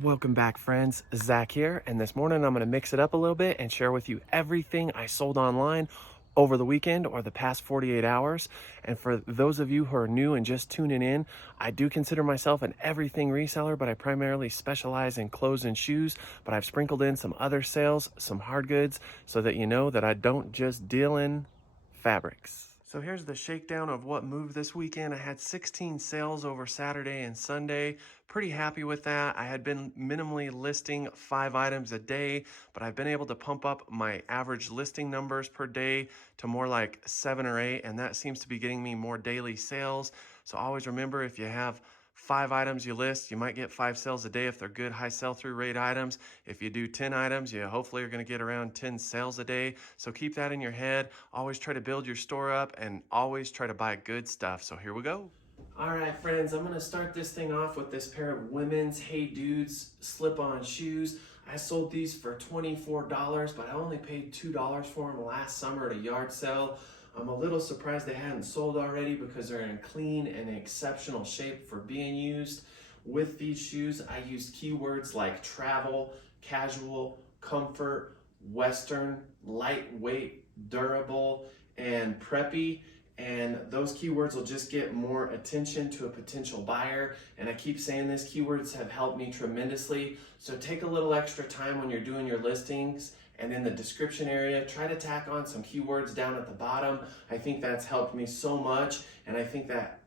Welcome back, friends. Zach here, and this morning I'm going to mix it up a little bit and share with you everything I sold online over the weekend or the past 48 hours. And for those of you who are new and just tuning in, I do consider myself an everything reseller, but I primarily specialize in clothes and shoes, but I've sprinkled in some other sales, some hard goods, so that you know that I don't just deal in fabrics. So here's the shakedown of what moved this weekend. I had 16 sales over Saturday and Sunday. Pretty happy with that. I had been minimally listing 5 items a day, but I've been able to pump up my average listing numbers per day to more like 7 or 8, and that seems to be getting me more daily sales. So always remember, if you have 5 items you list, you might get 5 sales a day if they're good high sell-through rate items. If you do 10 items, you hopefully are going to get around 10 sales a day. So keep that in your head. Always try to build your store up and always try to buy good stuff. So here we go. All right, friends, I'm going to start this thing off with this pair of women's Hey Dudes slip-on shoes. I sold these for $24, but I only paid $2 for them last summer at a yard sale. I'm a little surprised they hadn't sold already because they're in clean and exceptional shape for being used. With these shoes, I used keywords like travel, casual, comfort, western, lightweight, durable, and preppy. And those keywords will just get more attention to a potential buyer. And I keep saying this, keywords have helped me tremendously. So take a little extra time when you're doing your listings, and in the description area, try to tack on some keywords down at the bottom. I think that's helped me so much, and I think that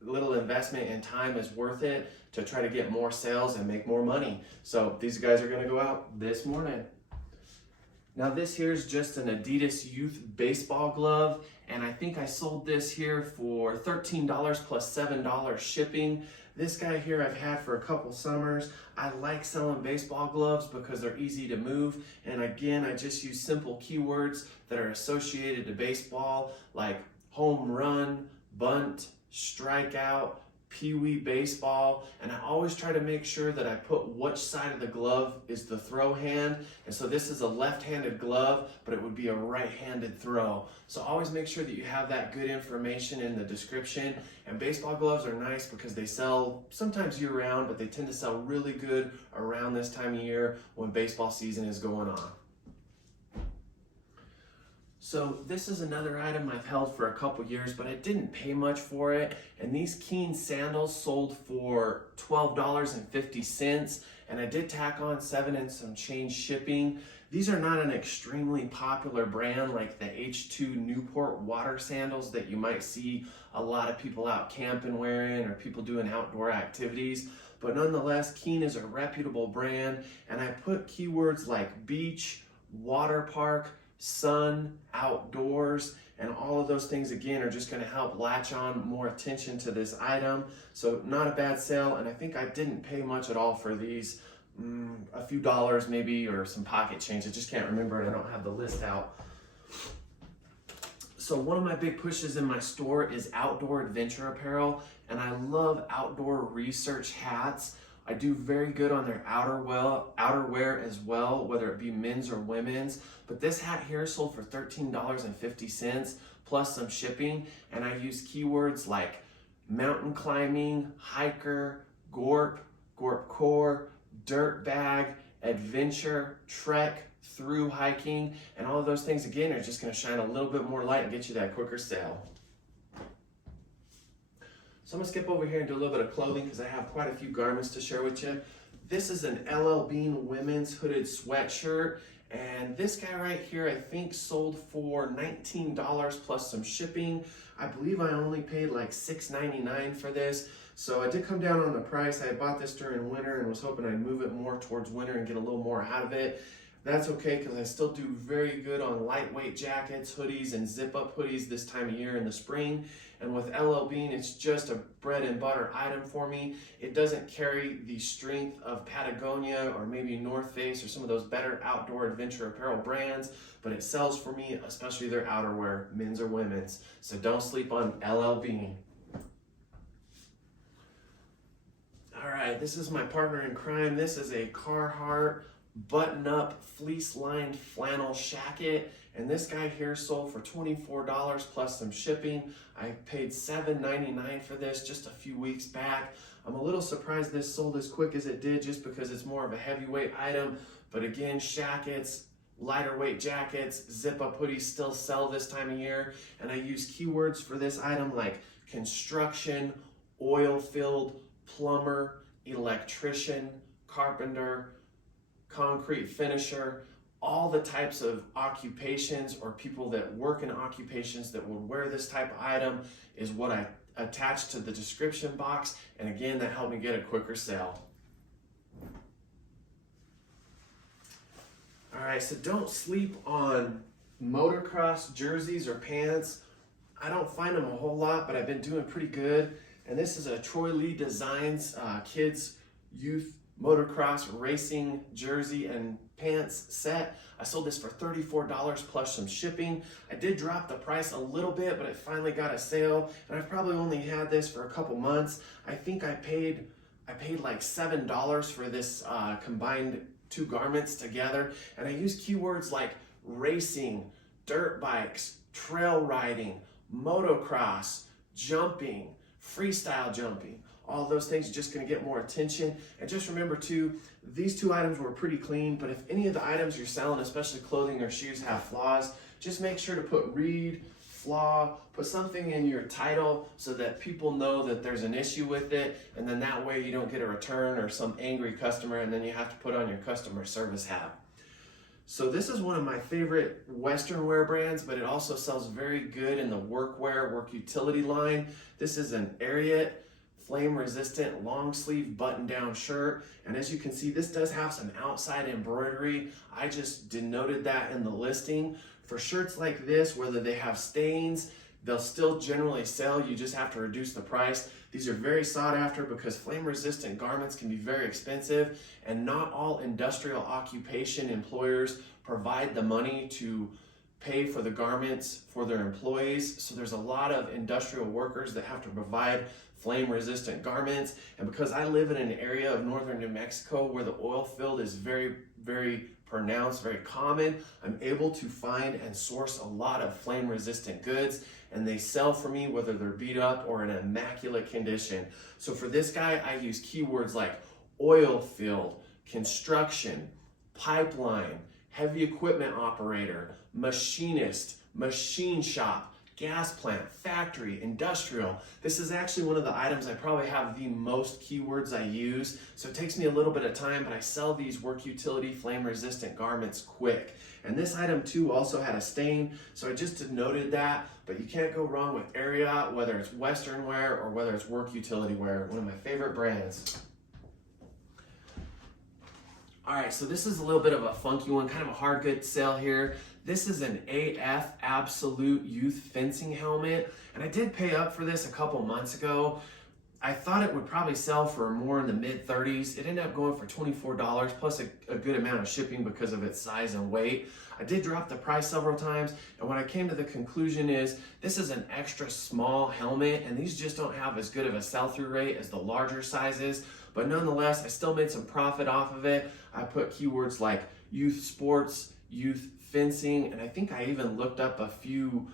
little investment in time is worth it to try to get more sales and make more money. So these guys are gonna go out this morning. Now this here is just an Adidas Youth baseball glove, and I think I sold this here for $13 plus $7 shipping. This guy here I've had for a couple summers. I like selling baseball gloves because they're easy to move, and again, I just use simple keywords that are associated to baseball, like home run, bunt, strikeout, pee-wee baseball, and I always try to make sure that I put which side of the glove is the throw hand. And so this is a left-handed glove, but it would be a right-handed throw. So always make sure that you have that good information in the description. And baseball gloves are nice because they sell sometimes year-round, but they tend to sell really good around this time of year when baseball season is going on. So this is another item I've held for a couple years, but I didn't pay much for it. And these Keen sandals sold for $12.50, and I did tack on 7 and some change shipping. These are not an extremely popular brand like the H2 Newport water sandals that you might see a lot of people out camping wearing or people doing outdoor activities. But nonetheless, Keen is a reputable brand, and I put keywords like beach, water park, sun, outdoors, and all of those things again are just going to help latch on more attention to this item. So not a bad sale, and I think I didn't pay much at all for these. A few dollars maybe, or some pocket change. I just can't remember, and I don't have the list out. So one of my big pushes in my store is outdoor adventure apparel, and I love outdoor research hats. I do very good on their outerwear as well, whether it be men's or women's. But this hat here sold for $13.50 plus some shipping, and I use keywords like mountain climbing, hiker, gorp, gorp core, dirt bag, adventure, trek, through hiking, and all of those things again are just going to shine a little bit more light and get you that quicker sale. So I'm going to skip over here and do a little bit of clothing because I have quite a few garments to share with you. This is an LL Bean women's hooded sweatshirt, and this guy right here I think sold for $19 plus some shipping. I believe I only paid like $6.99 for this, so I did come down on the price. I had bought this during winter and was hoping I'd move it more towards winter and get a little more out of it. That's okay because I still do very good on lightweight jackets, hoodies, and zip-up hoodies this time of year in the spring. And with LL Bean, it's just a bread and butter item for me. It doesn't carry the strength of Patagonia or maybe North Face or some of those better outdoor adventure apparel brands, but it sells for me, especially their outerwear, men's or women's. So don't sleep on LL Bean. All right, this is my partner in crime. This is a Carhartt Buttonup fleece-lined flannel shacket, and this guy here sold for $24 plus some shipping. I paid $7.99 for this just a few weeks back. I'm a little surprised this sold as quick as it did just because it's more of a heavyweight item. But again, shackets, lighter weight jackets, zip-up hoodies still sell this time of year. And I use keywords for this item like construction, oil-filled, plumber, electrician, carpenter, concrete finisher, all the types of occupations or people that work in occupations that would wear this type of item is what I attached to the description box. And again, that helped me get a quicker sale. All right, so don't sleep on motocross jerseys or pants. I don't find them a whole lot, but I've been doing pretty good. And this is a Troy Lee Designs kids youth motocross racing jersey and pants set. I sold this for $34 plus some shipping. I did drop the price a little bit, but it finally got a sale, and I've probably only had this for a couple months. I think I paid like $7 for this combined two garments together, and I used keywords like racing, dirt bikes, trail riding, motocross, jumping, freestyle jumping. All those things are just going to get more attention. And just remember too, these two items were pretty clean, but if any of the items you're selling, especially clothing or shoes, have flaws, just make sure to put read, flaw, put something in your title so that people know that there's an issue with it, and then that way you don't get a return or some angry customer and then you have to put on your customer service hat. So this is one of my favorite Western wear brands, but it also sells very good in the workwear, work utility line. This is an Ariot flame resistant long sleeve button down shirt, and as you can see, this does have some outside embroidery. I just denoted that in the listing. For shirts like this, whether they have stains, they'll still generally sell. You just have to reduce the price. These are very sought after because flame resistant garments can be very expensive, and not all industrial occupation employers provide the money to pay for the garments for their employees. So there's a lot of industrial workers that have to provide flame resistant garments. And because I live in an area of northern New Mexico where the oil field is very, very pronounced, very common, I'm able to find and source a lot of flame resistant goods, and they sell for me whether they're beat up or in immaculate condition. So for this guy, I use keywords like oil field, construction, pipeline, heavy equipment operator, machinist, machine shop, gas plant, factory, industrial. This is actually one of the items I probably have the most keywords I use, so it takes me a little bit of time, but I sell these work utility flame resistant garments quick. And this item too also had a stain, so I just denoted that, but you can't go wrong with Ariot, whether it's Western wear or whether it's work utility wear, one of my favorite brands. All right, so this is a little bit of a funky one, kind of a hard good sale here. This is an AF Absolute Youth Fencing helmet, and I did pay up for this a couple months ago. I thought it would probably sell for more in the mid-30s. It ended up going for $24 plus a good amount of shipping because of its size and weight. I did drop the price several times, and what I came to the conclusion is this is an extra small helmet, and these just don't have as good of a sell-through rate as the larger sizes. But nonetheless, I still made some profit off of it. I put keywords like youth sports, youth fencing, and I think I even looked up a few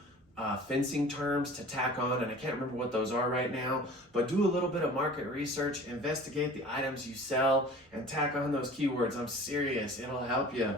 fencing terms to tack on, and I can't remember what those are right now, but do a little bit of market research, investigate the items you sell, and tack on those keywords. I'm serious, it'll help you.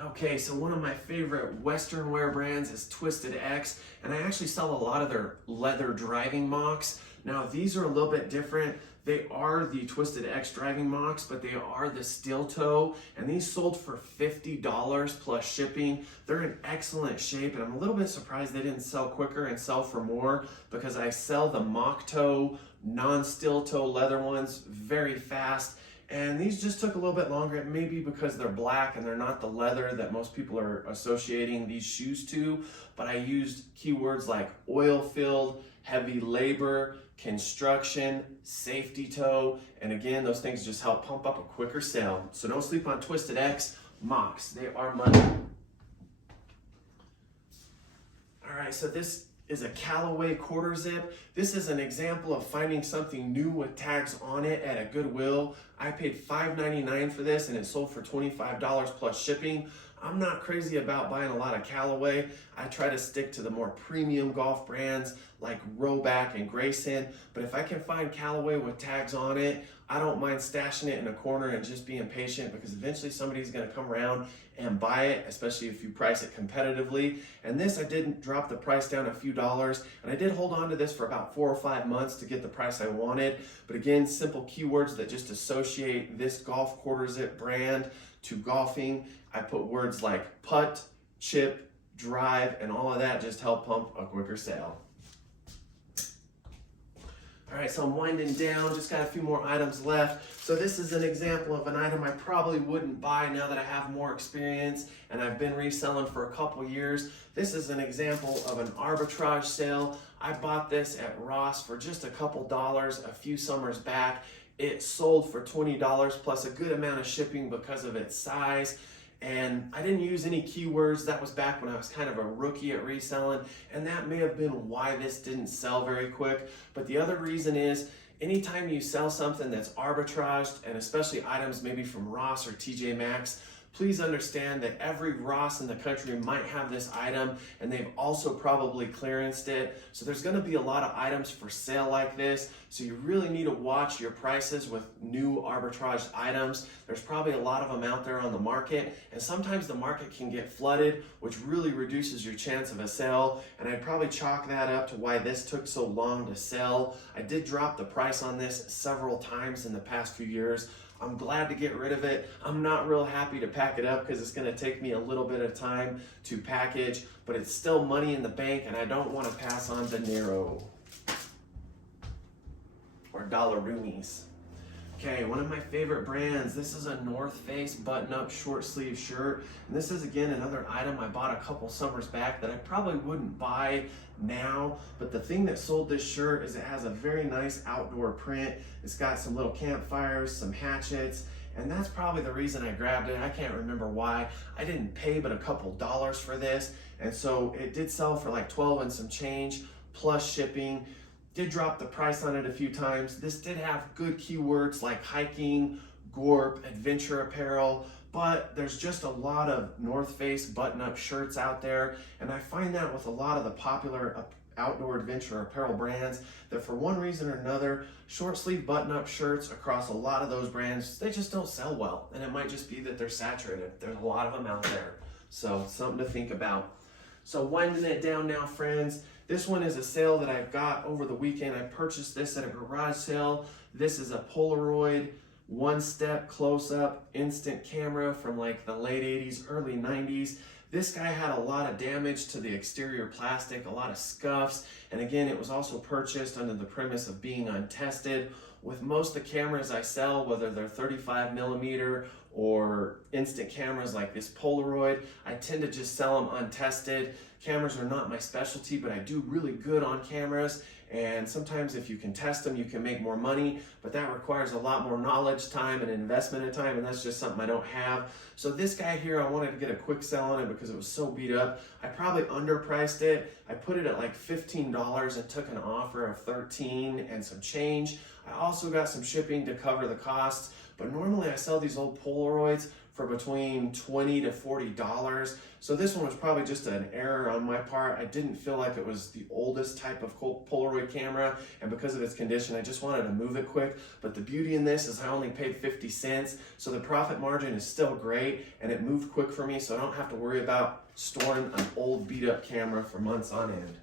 Okay, so one of my favorite Western wear brands is Twisted X, and I actually sell a lot of their leather driving mocks. Now, these are a little bit different. They are the Twisted X driving mocks, but they are the steel toe, and these sold for $50 plus shipping. They're in excellent shape, and I'm a little bit surprised they didn't sell quicker and sell for more, because I sell the mock toe, non-steel toe leather ones very fast. And these just took a little bit longer. It may be because they're black and they're not the leather that most people are associating these shoes to, but I used keywords like oil filled, heavy labor, construction, safety toe, and again, those things just help pump up a quicker sale. So don't sleep on Twisted X mocks. They are money. All right, so this is a Callaway Quarter Zip. This is an example of finding something new with tags on it at a Goodwill. I paid $5.99 for this and it sold for $25 plus shipping. I'm not crazy about buying a lot of Callaway. I try to stick to the more premium golf brands like Rowback and Grayson, but if I can find Callaway with tags on it, I don't mind stashing it in a corner and just being patient, because eventually somebody's gonna come around and buy it, especially if you price it competitively. And this, I didn't drop the price down a few dollars, and I did hold on to this for about 4 or 5 months to get the price I wanted. But again, simple keywords that just associate this golf quarter zip brand to golfing. I put words like putt, chip, drive, and all of that just help pump a quicker sale. All right, so I'm winding down, just got a few more items left. So this is an example of an item I probably wouldn't buy now that I have more experience and I've been reselling for a couple years. This is an example of an arbitrage sale. I bought this at Ross for just a couple dollars a few summers back. It sold for $20 plus a good amount of shipping because of its size. And I didn't use any keywords. That was back when I was kind of a rookie at reselling, and that may have been why this didn't sell very quick. But the other reason is, anytime you sell something that's arbitraged, and especially items maybe from Ross or TJ Maxx, please understand that every Ross in the country might have this item, and they've also probably clearanced it. So there's gonna be a lot of items for sale like this. So you really need to watch your prices with new arbitraged items. There's probably a lot of them out there on the market, and sometimes the market can get flooded, which really reduces your chance of a sale. And I'd probably chalk that up to why this took so long to sell. I did drop the price on this several times in the past few years. I'm glad to get rid of it. I'm not real happy to pack it up because it's going to take me a little bit of time to package, but it's still money in the bank, and I don't want to pass on dinero or dollaroonies. Okay, one of my favorite brands. This is a North Face button-up short sleeve shirt. And this is, again, another item I bought a couple summers back that I probably wouldn't buy now. But the thing that sold this shirt is it has a very nice outdoor print. It's got some little campfires, some hatchets, and that's probably the reason I grabbed it. I can't remember why. I didn't pay but a couple dollars for this. And so it did sell for like 12 and some change plus shipping. Did drop the price on it a few times. This did have good keywords like hiking, gorp, adventure apparel, but there's just a lot of North Face button-up shirts out there, and I find that with a lot of the popular outdoor adventure apparel brands, that for one reason or another, short sleeve button-up shirts across a lot of those brands, they just don't sell well, and it might just be that they're saturated. There's a lot of them out there, so something to think about. So winding it down now, friends. This one is a sale that I got over the weekend. I purchased this at a garage sale. This is a Polaroid OneStep close-up instant camera from like the late 80s, early 90s. This guy had a lot of damage to the exterior plastic, a lot of scuffs, and again, it was also purchased under the premise of being untested. With most of the cameras I sell, whether they're 35mm or instant cameras like this Polaroid, I tend to just sell them untested. Cameras are not my specialty, but I do really good on cameras, and sometimes if you can test them, you can make more money, but that requires a lot more knowledge, time, and investment of time, and that's just something I don't have. So this guy here, I wanted to get a quick sell on it because it was so beat up. I probably underpriced it. I put it at like $15 and took an offer of $13 and some change. I also got some shipping to cover the costs, but normally I sell these old Polaroids for between $20 to $40. So this one was probably just an error on my part. I didn't feel like it was the oldest type of Polaroid camera, and because of its condition, I just wanted to move it quick. But the beauty in this is I only paid 50 cents, so the profit margin is still great, and it moved quick for me, so I don't have to worry about storing an old beat up camera for months on end.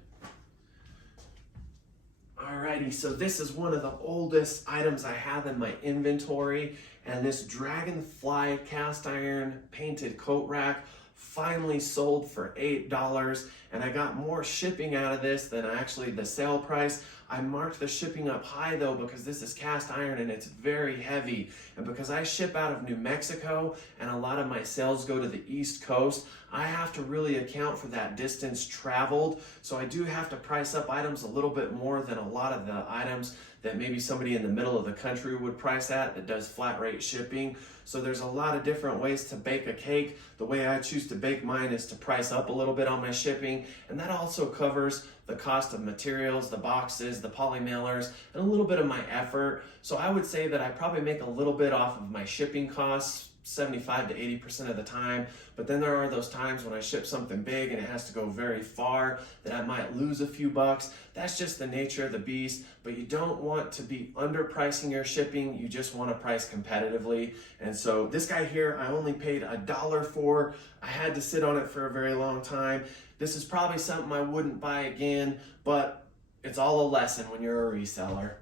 Alrighty, so this is one of the oldest items I have in my inventory, and this Dragonfly cast iron painted coat rack finally sold for $8, and I got more shipping out of this than actually the sale price. I marked the shipping up high though because this is cast iron and it's very heavy, and because I ship out of New Mexico and a lot of my sales go to the East Coast, I have to really account for that distance traveled. So I do have to price up items a little bit more than a lot of the items that maybe somebody in the middle of the country would price at that does flat rate shipping. So there's a lot of different ways to bake a cake. The way I choose to bake mine is to price up a little bit on my shipping, and that also covers the cost of materials, the boxes, the poly mailers, and a little bit of my effort. So I would say that I probably make a little bit off of my shipping costs 75 to 80% of the time. But then there are those times when I ship something big and it has to go very far that I might lose a few bucks. That's just the nature of the beast, but you don't want to be underpricing your shipping. You just want to price competitively. And so this guy here, I only paid $1 for. I had to sit on it for a very long time. This is probably something I wouldn't buy again, but it's all a lesson when you're a reseller.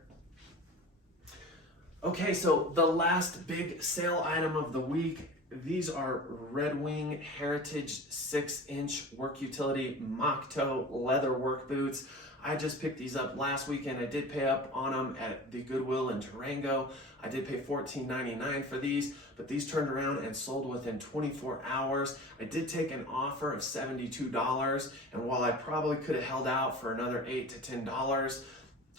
Okay, so the last big sale item of the week, these are Redwing Heritage 6-inch work utility mock toe leather work boots. I just picked these up last weekend. I did pay up on them at the Goodwill in Durango. I did pay $14.99 for these, but these turned around and sold within 24 hours. I did take an offer of $72, and while I probably could have held out for another $8 to $10,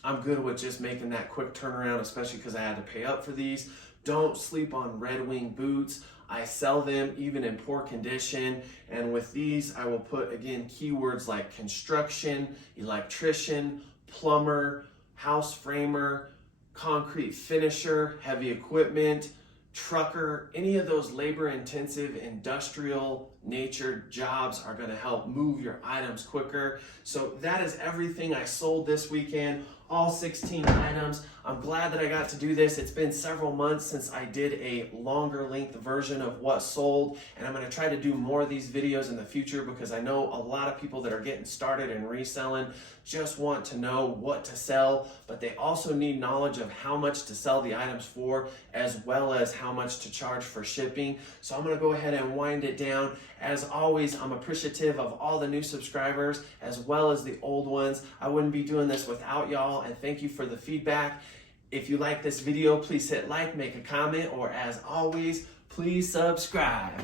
I'm good with just making that quick turnaround, especially because I had to pay up for these. Don't sleep on Redwing boots. I sell them even in poor condition. And with these, I will put, again, keywords like construction, electrician, plumber, house framer, concrete finisher, heavy equipment, trucker. Any of those labor-intensive, industrial nature jobs are going to help move your items quicker. So that is everything I sold this weekend. All 16 items. I'm glad that I got to do this. It's been several months since I did a longer length version of what sold, and I'm going to try to do more of these videos in the future because I know a lot of people that are getting started in reselling just want to know what to sell, but they also need knowledge of how much to sell the items for, as well as how much to charge for shipping. So I'm going to go ahead and wind it down. As always, I'm appreciative of all the new subscribers as well as the old ones. I wouldn't be doing this without y'all, and thank you for the feedback. If you like this video, please hit like, make a comment, or as always, please subscribe.